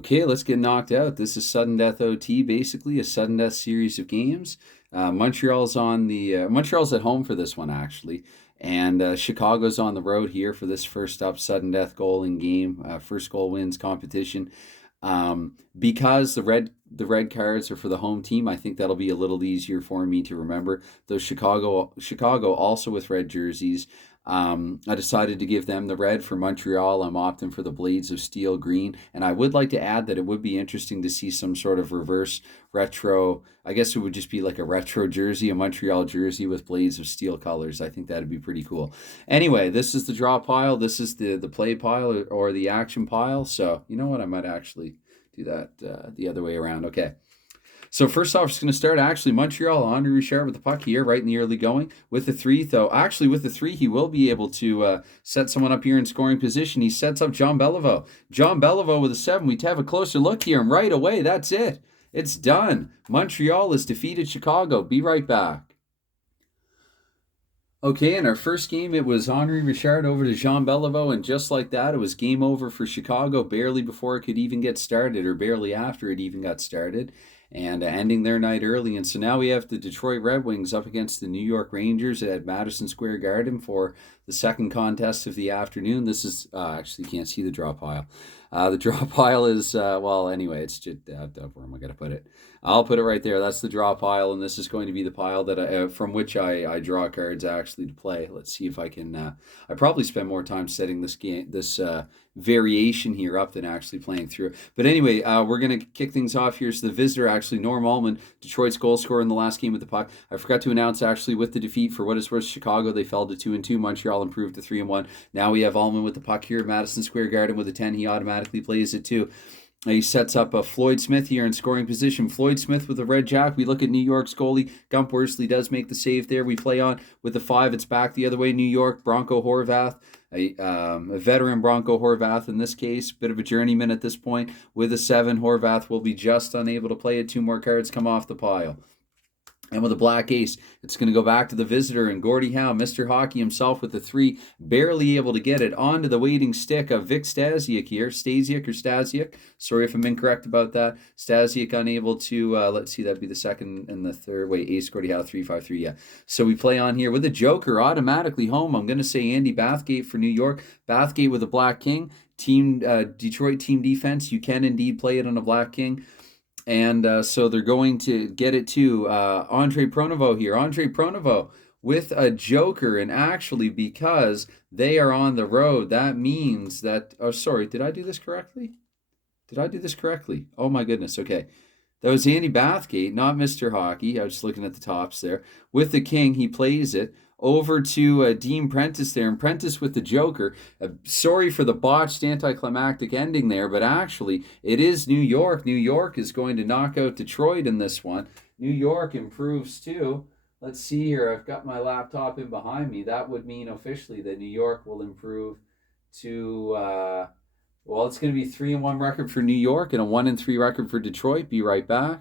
Okay, let's get knocked out. This is sudden death OT, basically a sudden death series of games. Montreal's at home for this one actually, and Chicago's on the road here for this first up sudden death goal in game, first goal wins competition. Because the red cards are for the home team, I think that'll be a little easier for me to remember. Though Chicago also with red jerseys. I decided to give them the red. For Montreal, I'm opting for the Blades of Steel green. And I would like to add that it would be interesting to see some sort of reverse retro. I guess it would just be like a retro jersey, a Montreal jersey with Blades of Steel colors. I think that'd be pretty cool. Anyway, this is the draw pile. This is the play pile or the action pile. So, you know what? I might actually do that the other way around. Okay. So first off, it's going to start actually Montreal. Henri Richard with the puck here, right in the early going with the three. Though actually with the three, he will be able to set someone up here in scoring position. He sets up John Beliveau. John Beliveau with a 7. We have a closer look here, and right away, that's it. It's done. Montreal has defeated Chicago. Be right back. Okay, in our first game, it was Henri Richard over to Jean Beliveau, and just like that, it was game over for Chicago barely before it could even get started, or barely after it even got started, and ending their night early. And so now we have the Detroit Red Wings up against the New York Rangers at Madison Square Garden for the second contest of the afternoon. This is, actually, you can't see the draw pile. The draw pile is, well, anyway, it's just, where am I going to put it? I'll put it right there. That's the draw pile, and this is going to be the pile that from which I draw cards actually to play. Let's see if I can. I probably spend more time setting this variation here up than actually playing through it. But anyway, we're going to kick things off here. So the visitor, actually, Norm Allman, Detroit's goal scorer in the last game with the puck. I forgot to announce, actually, with the defeat, for what it's worth, Chicago, they fell to 2-2. Montreal improved to 3-1. Now we have Allman with the puck here at Madison Square Garden with a 10. He automatically plays it too. He sets up a Floyd Smith here in scoring position. Floyd Smith with the red jack. We look at New York's goalie. Gump Worsley does make the save there. We play on with the 5. It's back the other way. New York, Bronco Horvath, a veteran Bronco Horvath in this case. Bit of a journeyman at this point. With a 7, Horvath will be just unable to play it. 2 more cards come off the pile. And with a black ace, it's going to go back to the visitor, and Gordie Howe, Mr. Hockey himself with the 3, barely able to get it onto the waiting stick of Vic Stasiuk here. Stasiuk. Sorry if I'm incorrect about that. Stasiuk unable to, let's see, that'd be the second and the third. Wait, ace, Gordie Howe, 3-5-3, yeah. So we play on here with a joker, automatically home. I'm going to say Andy Bathgate for New York. Bathgate with a black king. Detroit team defense, you can indeed play it on a black king. And so they're going to get it to Andre Pronovo here. Andre Pronovo with a joker. And actually, because they are on the road, that means that... Oh, sorry. Did I do this correctly? Oh, my goodness. Okay. That was Andy Bathgate, not Mr. Hockey. I was just looking at the tops there. With the king, he plays it over to Dean Prentice there. And Prentice with the joker. Sorry for the botched anticlimactic ending there, but actually it is New York. New York is going to knock out Detroit in this one. New York improves too. Let's see here. I've got my laptop in behind me. That would mean officially that New York will improve to... well, it's going to be 3-1 record for New York and a 1-3 record for Detroit. Be right back.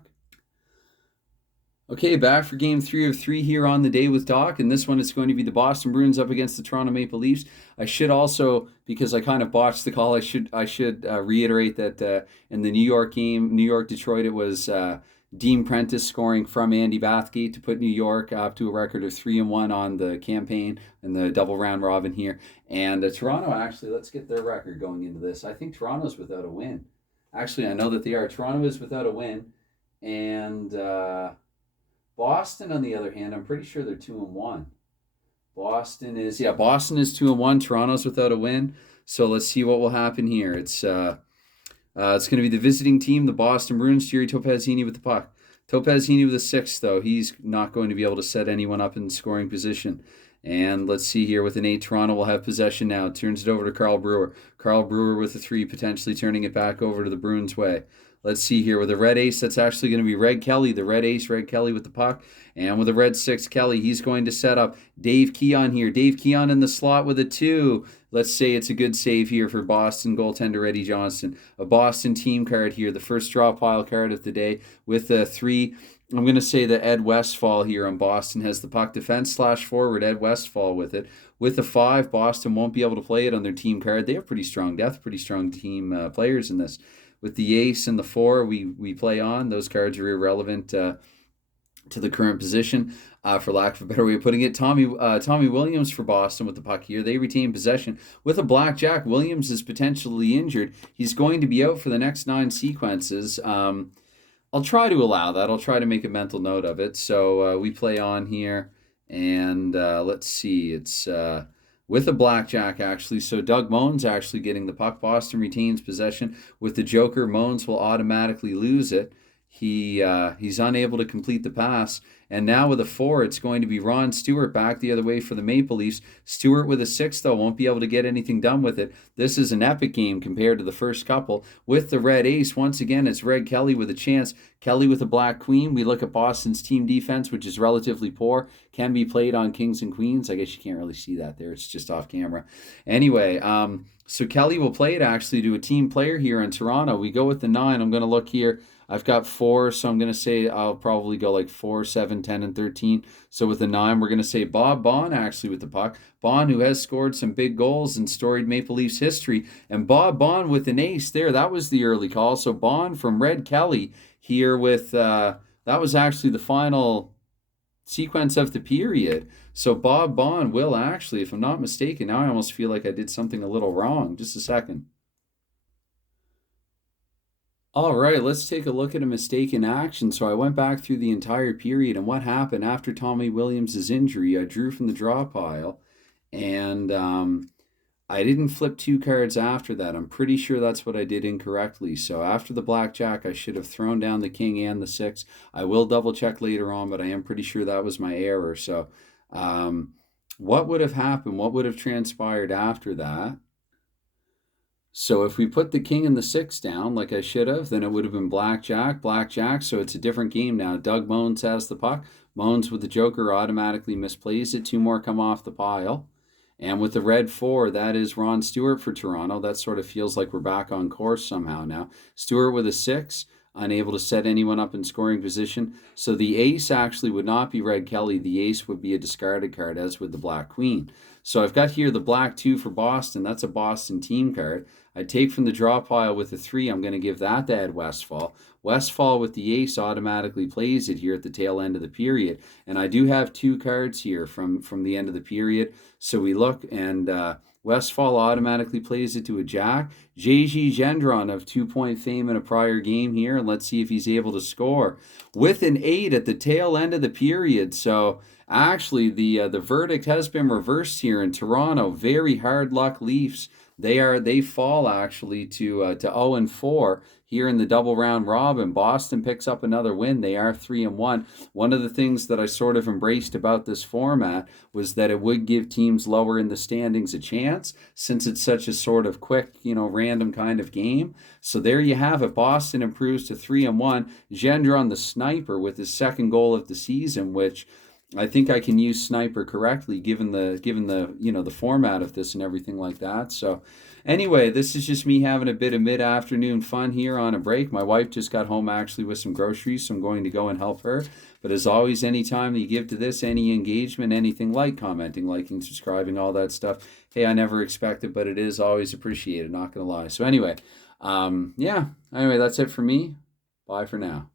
Okay, back for game 3 of 3 here on the day with DoC, and this one is going to be the Boston Bruins up against the Toronto Maple Leafs. I should also, because I kind of botched the call, I should reiterate that in the New York game, New York Detroit, it was Dean Prentice scoring from Andy Bathgate to put New York up to a record of 3-1 on the campaign and the double round robin here. And Toronto, actually, let's get their record going into this. I think Toronto's without a win. Actually, I know that they are. Toronto is without a win, and Boston, on the other hand, I'm pretty sure they're 2-1. Boston is 2-1. Toronto's without a win. So let's see what will happen here. It's going to be the visiting team, the Boston Bruins. Jerry Topazzini with the puck. Topazzini with a 6, though. He's not going to be able to set anyone up in scoring position. And let's see here with an 8, Toronto will have possession now. Turns it over to Carl Brewer. Carl Brewer with a 3, potentially turning it back over to the Bruins' way. Let's see here. With a red ace, that's actually going to be Red Kelly, the red ace, Red Kelly with the puck. And with a red 6, Kelly, he's going to set up Dave Keon here. Dave Keon in the slot with a 2. Let's say it's a good save here for Boston goaltender Eddie Johnston. A Boston team card here, the first draw pile card of the day with a 3. I'm going to say that Ed Westfall here on Boston has the puck, defense/forward, Ed Westfall with it. With the 5, Boston won't be able to play it on their team card. They have pretty strong depth, pretty strong team players in this. with the ace and the four we play on. Those cards are irrelevant to the current position, for lack of a better way of putting it. Tommy Williams for Boston with the puck here. They retain possession with a blackjack. Williams is potentially injured. He's going to be out for the next 9 sequences. I'll try to allow that. I'll try to make a mental note of it. So we play on here, and let's see. It's with a blackjack, actually. So Doug Moen's actually getting the puck. Boston retains possession. With the Joker, Moens will automatically lose it. He's unable to complete the pass. And now with a 4, it's going to be Ron Stewart back the other way for the Maple Leafs. Stewart with a 6, though, won't be able to get anything done with it. This is an epic game compared to the first couple. With the red ace, once again, it's Red Kelly with a chance. Kelly with a black queen. We look at Boston's team defense, which is relatively poor. Can be played on kings and queens. I guess you can't really see that there. It's just off camera. Anyway, so Kelly will play it actually to a team player here in Toronto. We go with the 9. I'm going to look here. I've got 4, so I'm going to say I'll probably go like 4, 7, 10, and 13. So with the 9, we're going to say Bob Baun actually with the puck. Baun, who has scored some big goals in storied Maple Leafs history. And Bob Baun with an ace there. That was the early call. So Baun from Red Kelly here with, that was actually the final sequence of the period. So Bob Baun will actually, if I'm not mistaken, now I almost feel like I did something a little wrong. Just a second. All right, let's take a look at a mistake in action. So I went back through the entire period, and what happened after Tommy Williams' injury, I drew from the draw pile, and I didn't flip 2 cards after that. I'm pretty sure that's what I did incorrectly. So after the blackjack, I should have thrown down the king and the 6. I will double check later on, but I am pretty sure that was my error. So what would have happened? What would have transpired after that? So if we put the king and the 6 down like I should have, then it would have been blackjack, blackjack. So it's a different game now. Doug Moens has the puck. Moens with the Joker automatically misplays it. 2 more come off the pile. And with the red 4, that is Ron Stewart for Toronto. That sort of feels like we're back on course somehow now. Stewart with a 6, unable to set anyone up in scoring position. So the ace actually would not be Red Kelly. The ace would be a discarded card, as with the black queen. So I've got here the black 2 for Boston. That's a Boston team card. I take from the draw pile with the 3. I'm going to give that to Ed Westfall. Westfall with the ace automatically plays it here at the tail end of the period. And I do have 2 cards here from the end of the period. So we look, and Westfall automatically plays it to a jack. JG Gendron of 2-point fame in a prior game here. And let's see if he's able to score with an 8 at the tail end of the period. So actually, the verdict has been reversed here in Toronto. Very hard luck Leafs. They fall actually to 0-4 here in the double round robin. Boston picks up another win. They are 3-1. One of the things that I sort of embraced about this format was that it would give teams lower in the standings a chance, since it's such a sort of quick, random kind of game. So there you have it. Boston improves to 3-1. Gendron the sniper with his 2nd goal of the season, which I think I can use sniper correctly given the the format of this and everything like that. So anyway, this is just me having a bit of mid-afternoon fun here on a break. My wife just got home actually with some groceries, so I'm going to go and help her. But as always, any time you give to this, any engagement, anything like commenting, liking, subscribing, all that stuff, hey, I never expect it, but it is always appreciated, not going to lie. So anyway, anyway, that's it for me. Bye for now.